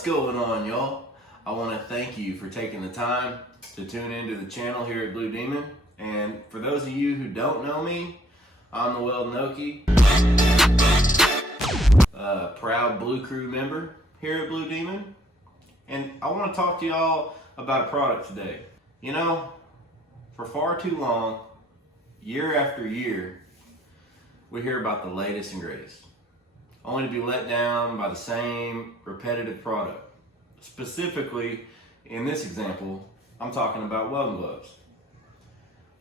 What's going on, y'all? I want to thank you for taking the time to tune into the channel here at Blue Demon. And for those of you who don't know me, I'm the Welding, proud Blue Crew member here at Blue Demon. And I want to talk to y'all about a product today. You know, for far too long, year after year, we hear about the latest and greatest, only to be let down by the same repetitive product. Specifically, in this example, I'm talking about welding gloves.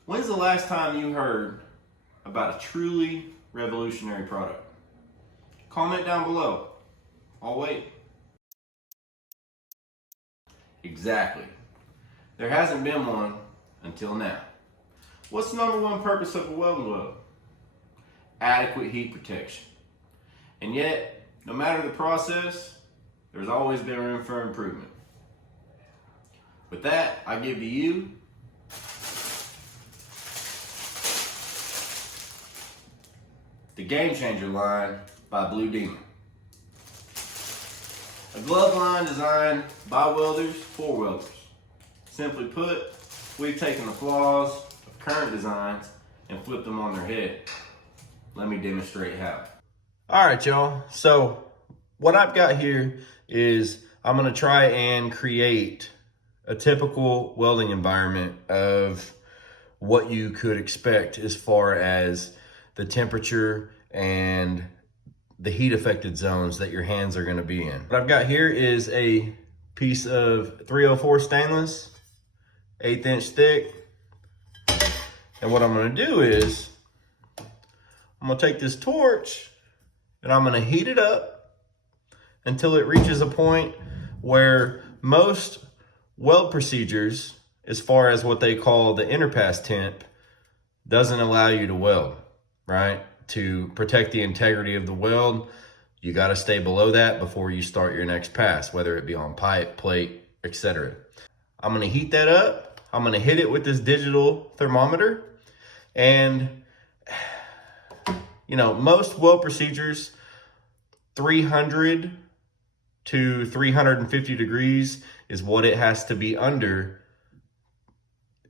When's the last time you heard about a truly revolutionary product? Comment down below. I'll wait. Exactly. There hasn't been one until now. What's the number one purpose of a welding glove? Adequate heat protection. And yet, no matter the process, there's always been room for improvement. With that, I give to you the Game Changer line by Blue Demon. A glove line designed by welders for welders. Simply put, we've taken the flaws of current designs and flipped them on their head. Let me demonstrate how. All right, y'all. So what I've got here is I'm gonna try and create a typical welding environment of what you could expect as far as the temperature and the heat affected zones that your hands are gonna be in. What I've got here is a piece of 304 stainless, 1/8 inch thick. And what I'm gonna do is, I'm gonna take this torch and I'm gonna heat it up until it reaches a point where most weld procedures, as far as what they call the inner pass temp, doesn't allow you to weld, right? To protect the integrity of the weld, you gotta stay below that before you start your next pass, whether it be on pipe, plate, etc. I'm gonna heat that up. I'm gonna hit it with this digital thermometer. And, you know, most weld procedures, 300 to 350 degrees is what it has to be under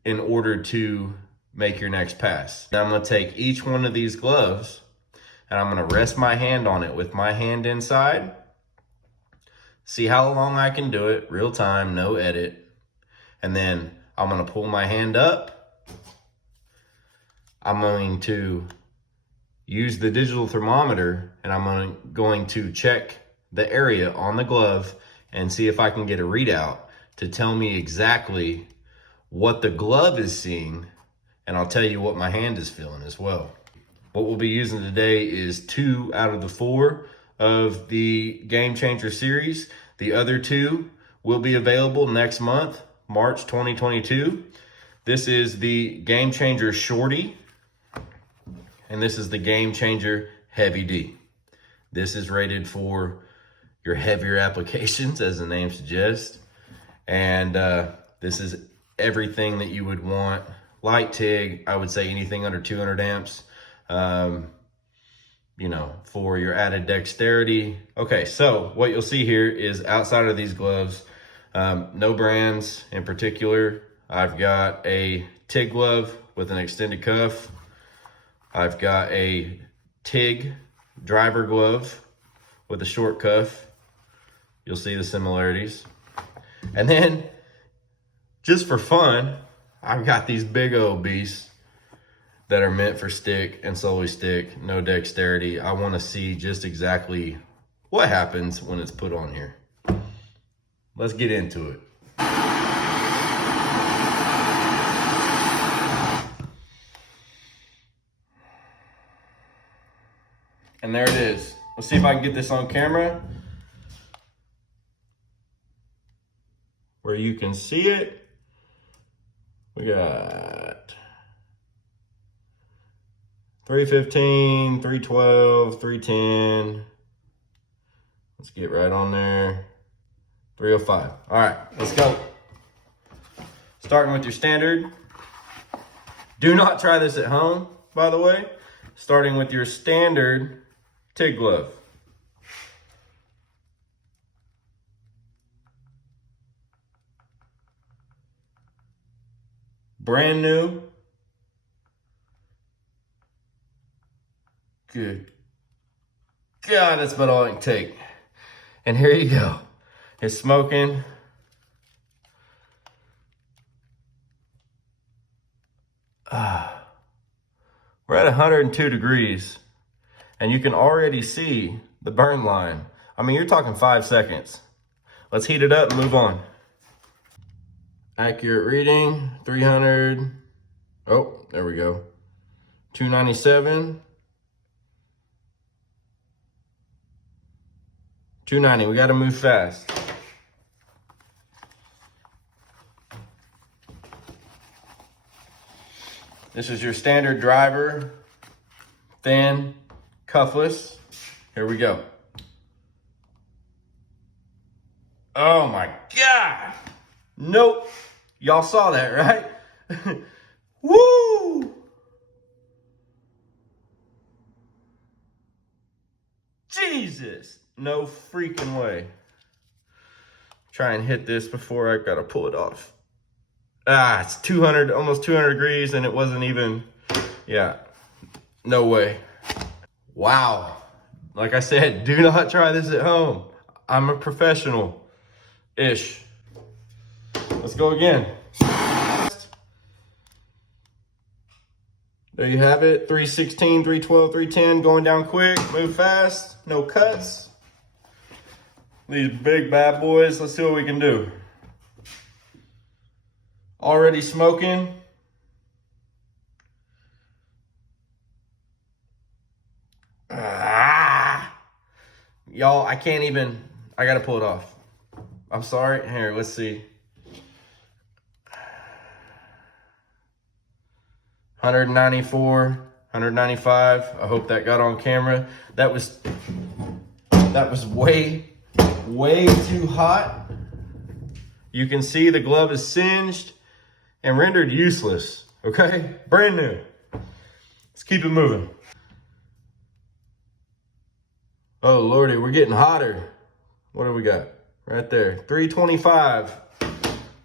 in order to make your next pass. Now I'm gonna take each one of these gloves and I'm gonna rest my hand on it with my hand inside. See how long I can do it, real time, no edit. And then I'm gonna pull my hand up. I'm going to use the digital thermometer and I'm going to check the area on the glove and see if I can get a readout to tell me exactly what the glove is seeing, and I'll tell you what my hand is feeling as well. What we'll be using today is 2 out of the 4 of the Game Changer series. The other 2 will be available next month, March 2022. This is the Game Changer Shorty, and this is the Game Changer Heavy D. This is rated for your heavier applications, as the name suggests. And this is everything that you would want. Light TIG, I would say anything under 200 amps, you know, for your added dexterity. Okay, so what you'll see here is outside of these gloves, no brands in particular. I've got a TIG glove with an extended cuff. I've got a TIG driver glove with a short cuff. You'll see the similarities. And then, just for fun, I've got these big old beasts that are meant for stick and solely stick, no dexterity. I want to see just exactly what happens when it's put on here. Let's get into it. And there it is. Let's see if I can get this on camera where you can see it. We got 315, 312, 310. Let's get right on there. 305. All right, let's go. Starting with your standard. Do not try this at home, by the way. Starting with your standard TIG glove. brand new. Good God, that's about all I can take. And here you go. It's smoking. We're at 102 degrees, and you can already see the burn line. I mean, you're talking 5 seconds. Let's heat it up and move on. Accurate reading, 300. Oh, there we go. 297. 290, we gotta move fast. This is your standard driver, thin, cuffless. Here we go. Oh my God. Nope. Y'all saw that, right? Woo! Jesus. No freaking way. Try and hit this before I gotta pull it off. It's 200, almost 200 degrees, and it wasn't even, yeah, no way. Wow. Like I said, do not try this at home. I'm a professional-ish. Let's go again. There you have it, 316, 312, 310, going down quick, move fast, no cuts. These big bad boys, let's see what we can do. Already smoking. Y'all, I can't even, I gotta pull it off. I'm sorry, here, let's see. 194, 195, I hope that got on camera. That was way too hot. You can see the glove is singed and rendered useless, okay? Brand new. Let's keep it moving. Oh Lordy, we're getting hotter. What do we got? Right there, 325.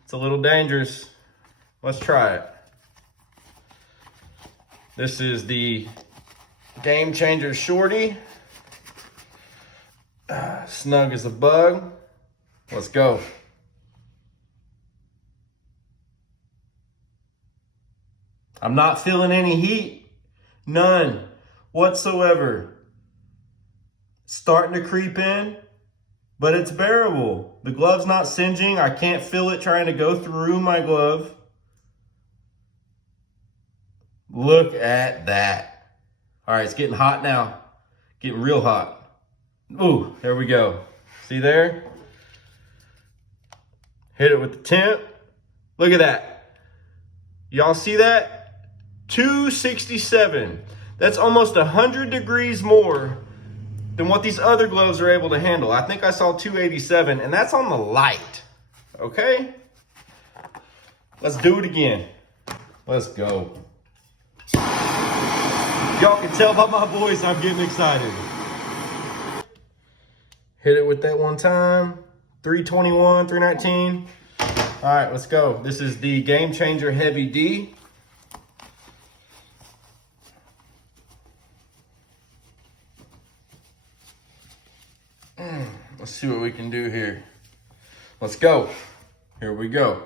It's a little dangerous. Let's try it. This is the GAMECHANGER Shorty. Snug as a bug. Let's go. I'm not feeling any heat. None whatsoever. Starting to creep in, but it's bearable. The glove's not singeing. I can't feel it trying to go through my glove. Look at that. All right, it's getting hot now. Getting real hot. Ooh, there we go. See there? Hit it with the temp. Look at that. Y'all see that? 267. That's almost 100 degrees more than what these other gloves are able to handle. I think I saw 287, and that's on the light. Okay? Let's do it again. Let's go. Y'all can tell by my voice I'm getting excited. Hit it with that one time. 321, 319. All right, let's go. This is the GAMECHANGER Heavy D. Let's see what we can do here. Let's go. Here we go.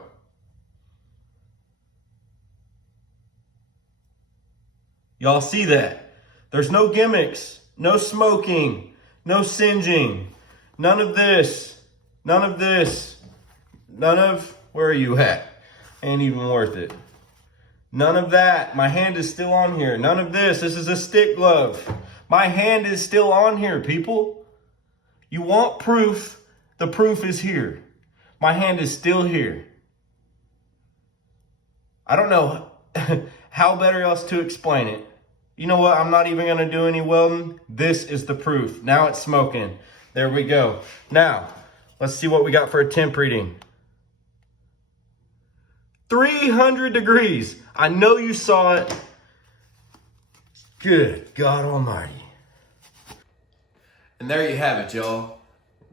Y'all see that? There's no gimmicks, no smoking, no singeing, none of this, none of this, none of, where are you at? Ain't even worth it. None of that. My hand is still on here. None of this. This is a stick glove. My hand is still on here, people. You want proof? The proof is here. My hand is still here. I don't know how better else to explain it. You know what? I'm not even going to do any welding. This is the proof. Now it's smoking. There we go. Now, let's see what we got for a temp reading. 300 degrees. I know you saw it. Good God Almighty. And there you have it, y'all.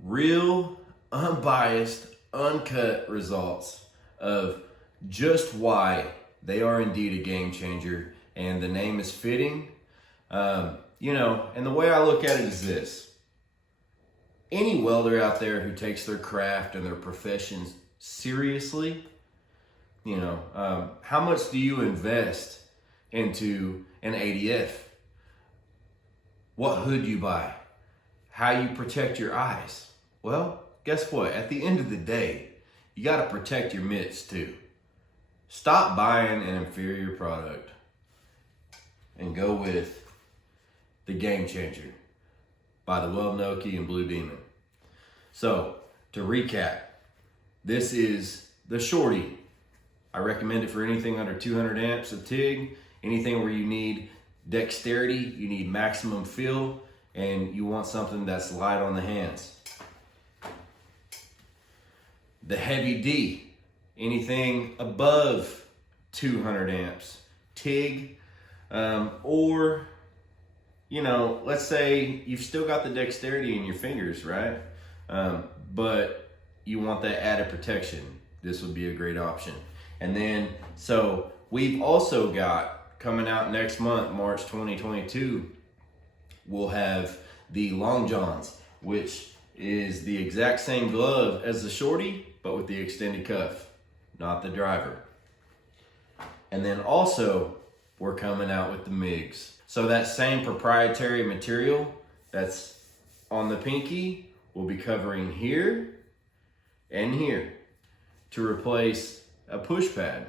Real, unbiased, uncut results of just why they are indeed a game changer, and the name is fitting. You know, and the way I look at it is this. Any welder out there who takes their craft and their professions seriously, you know, how much do you invest into an ADF? What hood you buy? How you protect your eyes? Well, guess what? At the end of the day, you got to protect your mitts too. Stop buying an inferior product and go with the Game Changer by the Welding and Blue Demon. So, to recap, this is the Shorty. I recommend it for anything under 200 amps of TIG, anything where you need dexterity, you need maximum feel, and you want something that's light on the hands. The Heavy D, anything above 200 amps TIG, or, you know, let's say you've still got the dexterity in your fingers, right? But you want that added protection. This would be a great option. And then, so we've also got, coming out next month, March 2022, we'll have the Long Johns, which is the exact same glove as the Shorty, but with the extended cuff, not the driver. And then also, we're coming out with the MIGS. So that same proprietary material that's on the pinky will be covering here and here to replace a push pad.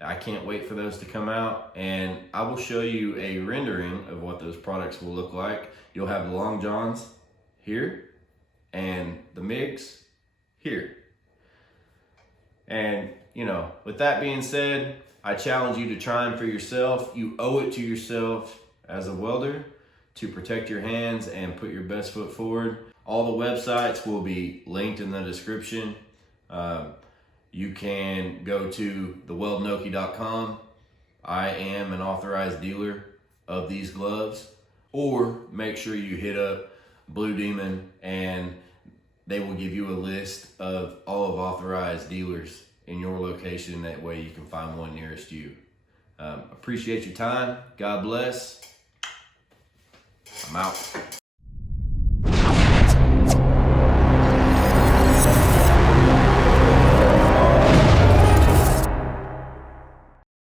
I can't wait for those to come out, and I will show you a rendering of what those products will look like. You'll have the Long Johns here and the MIGS here. And, you know, with that being said, I challenge you to try them for yourself. You owe it to yourself as a welder to protect your hands and put your best foot forward. All the websites will be linked in the description. You can go to theweldnoki.com. I am an authorized dealer of these gloves. Or make sure you hit up Blue Demon and they will give you a list of all of authorized dealers in your location. That way you can find one nearest you. Appreciate your time. God bless. I'm out.